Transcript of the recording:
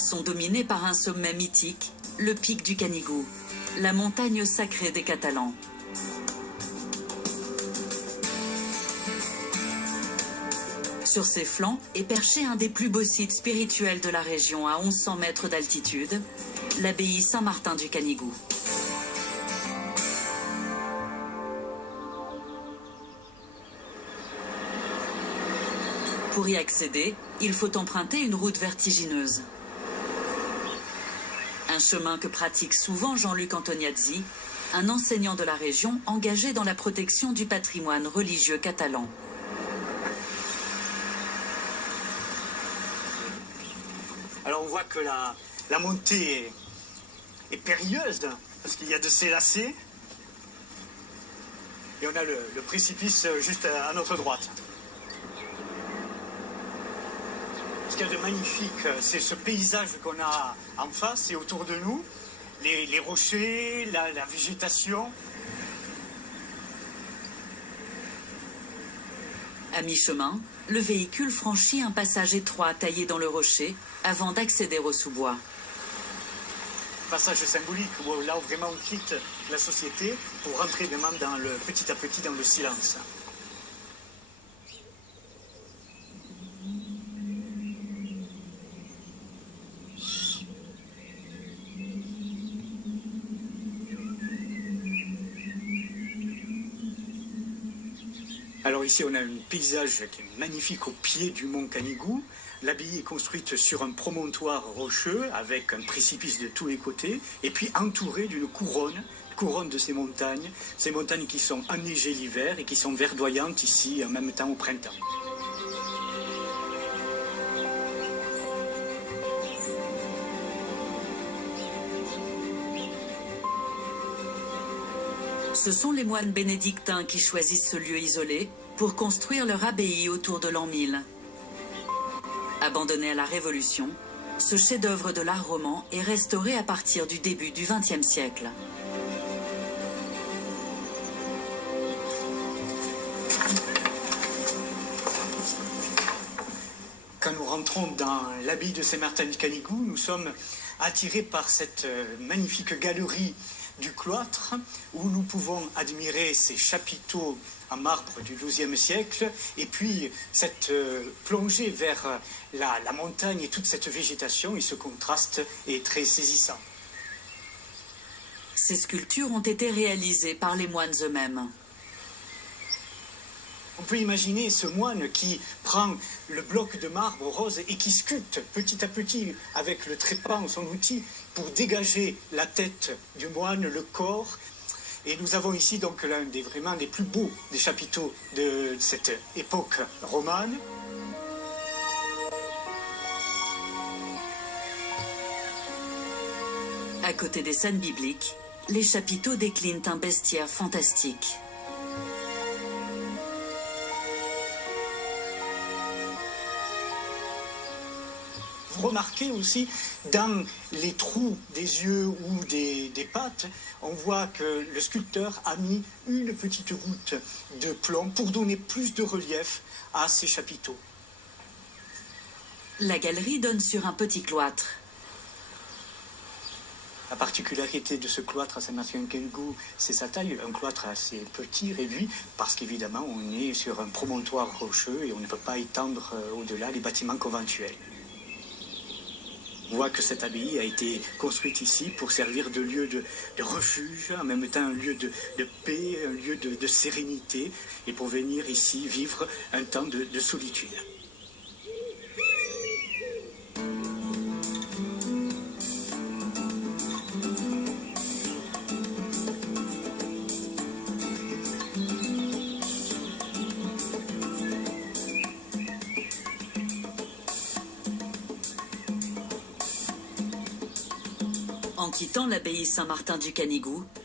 sont dominés par un sommet mythique, le pic du Canigou, la montagne sacrée des Catalans. Sur ses flancs est perché un des plus beaux sites spirituels de la région à 1100 mètres d'altitude, l'abbaye Saint-Martin du Canigou. Pour y accéder, il faut emprunter une route vertigineuse. Un chemin que pratique souvent Jean-Luc Antoniazzi, un enseignant de la région engagé dans la protection du patrimoine religieux catalan. Alors on voit que la montée est périlleuse, parce qu'il y a de ces lacets. Et on a le précipice juste à notre droite. Ce qu'il y a de magnifique, c'est ce paysage qu'on a en face et autour de nous. Les rochers, la végétation. À mi-chemin, le véhicule franchit un passage étroit taillé dans le rocher avant d'accéder au sous-bois. Passage symbolique où là où vraiment on quitte la société pour rentrer vraiment petit à petit dans le silence. Alors ici on a un paysage qui est magnifique au pied du mont Canigou. L'abbaye est construite sur un promontoire rocheux avec un précipice de tous les côtés et puis entourée d'une couronne de ces montagnes qui sont enneigées l'hiver et qui sont verdoyantes ici en même temps au printemps. Ce sont les moines bénédictins qui choisissent ce lieu isolé pour construire leur abbaye autour de l'an 1000. Abandonné à la Révolution, ce chef-d'œuvre de l'art roman est restauré à partir du début du XXe siècle. Quand nous rentrons dans l'abbaye de Saint-Martin du Canigou, nous sommes attirés par cette magnifique galerie du cloître où nous pouvons admirer ces chapiteaux en marbre du XIIe siècle et puis cette plongée vers la montagne et toute cette végétation et ce contraste est très saisissant. Ces sculptures ont été réalisées par les moines eux-mêmes. On peut imaginer ce moine qui prend le bloc de marbre rose et qui sculpte petit à petit avec le trépan, son outil, pour dégager la tête du moine, le corps. Et nous avons ici donc l'un des vraiment des plus beaux des chapiteaux de cette époque romane. À côté des scènes bibliques, les chapiteaux déclinent un bestiaire fantastique. Vous remarquez aussi dans les trous des yeux ou des pattes, on voit que le sculpteur a mis une petite goutte de plomb pour donner plus de relief à ces chapiteaux. La galerie donne sur un petit cloître. La particularité de ce cloître à Saint-Martin-du-Canigou, c'est sa taille, un cloître assez petit, réduit, parce qu'évidemment on est sur un promontoire rocheux et on ne peut pas étendre au-delà les bâtiments conventuels. On voit que cette abbaye a été construite ici pour servir de lieu de refuge, en même temps un lieu de paix, un lieu de sérénité, et pour venir ici vivre un temps de solitude. En quittant l'abbaye Saint-Martin du Canigou,